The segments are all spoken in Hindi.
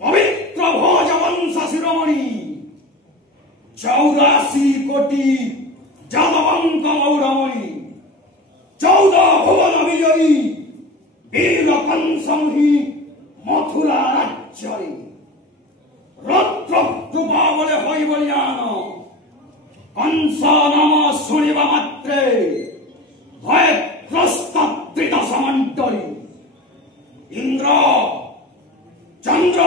पवित्र भोज वंश शिरोमणि 84 कोटी जादवंक मौरमणि 14 भुवन विजयी वीर कंसमुहि मथुरा राज्य रौद्रप्रुपा बोले हई बलियान कंस नाम शुणिबा मात्रे भय त्रस्त त्रित समंडली इंद्र चंद्र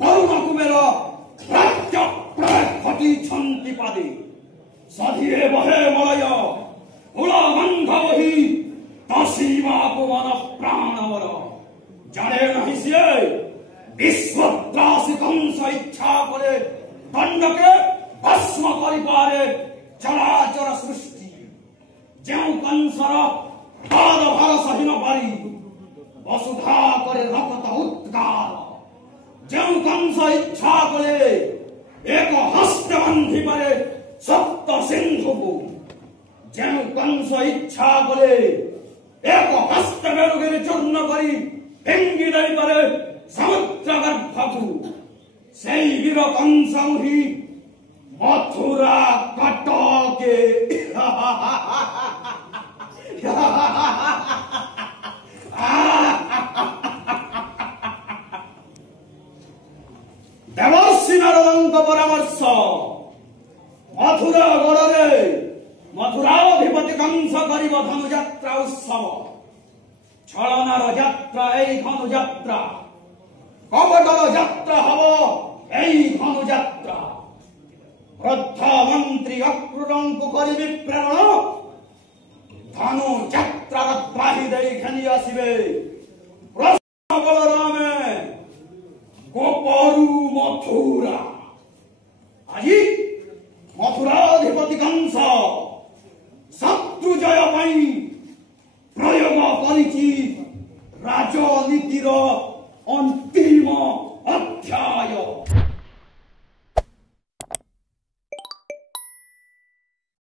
तरुण कुबेर राज्य प्रति छंति पादे सधिए बहे मलय हुला गंध बही तसीमा मन प्राणवर जाने नहीं सिए विश्वत्रासी कंस इच्छा करे दंड के भस्म करि पारे चराचर सृष्टि जो कंसर पाद भार सही न पारी वसुधा करे रक्त उत्कार जो कंस इच्छा करे एक हस्त बंधी पारे सप्त सिंधु को जो कंस इच्छा करे एक हस्त बेलुगे चूर्ण करी भेंगी दई पारे समुद्र गर्भकु से वीर कंसमुहि मथुरा कटके देवर्षि नारदंक परामर्श मथुरा गड़े मथुराधिपति कंस करिब धनुयात्रा उत्सव छलनार यात्रा এই धनुयात्रा कपटर यात्रा हब এই धनुयात्रा प्रधानमंत्री अक्रूरंकु करिबि प्रेरण धनु यात्रार द्वाही देई खेली आसिबे कृष्ण बलरामे गोपरु मथुरा আজি मथुराधिपति कंस शत्रु जय पाई प्रयोग करिछि राजनीतिर अंतिम